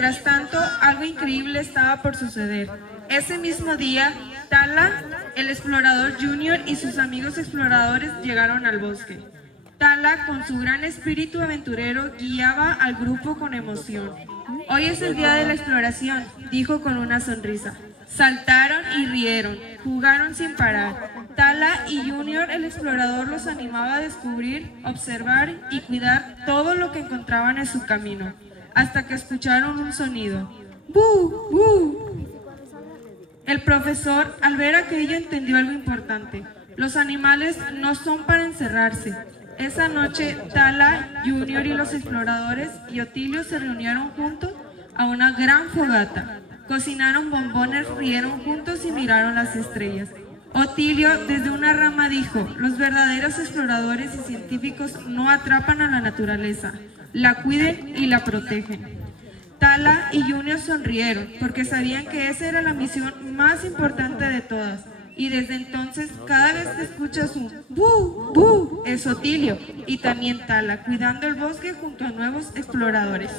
Mientras tanto, algo increíble estaba por suceder. Ese mismo día, Tala, el explorador junior y sus amigos exploradores llegaron al bosque. Tala, con su gran espíritu aventurero, guiaba al grupo con emoción. «Hoy es el día de la exploración», dijo con una sonrisa. Saltaron y rieron, jugaron sin parar. Tala y Junior, el explorador, los animaba a descubrir, observar y cuidar todo lo que encontraban en su camino, hasta que escucharon un sonido. ¡Bu! ¡Bu! El profesor, al ver aquello, entendió algo importante. Los animales no son para encerrarse. Esa noche, Tala, Junior y los exploradores y Otilio se reunieron juntos a una gran fogata. Cocinaron bombones, rieron juntos y miraron las estrellas. Otilio, desde una rama, dijo: «Los verdaderos exploradores y científicos no atrapan a la naturaleza, la cuiden y la protegen». Tala y Junior sonrieron, porque sabían que esa era la misión más importante de todas. Y desde entonces, cada vez que escuchas un «bu, bu», es Otilio y también Tala, cuidando el bosque junto a nuevos exploradores.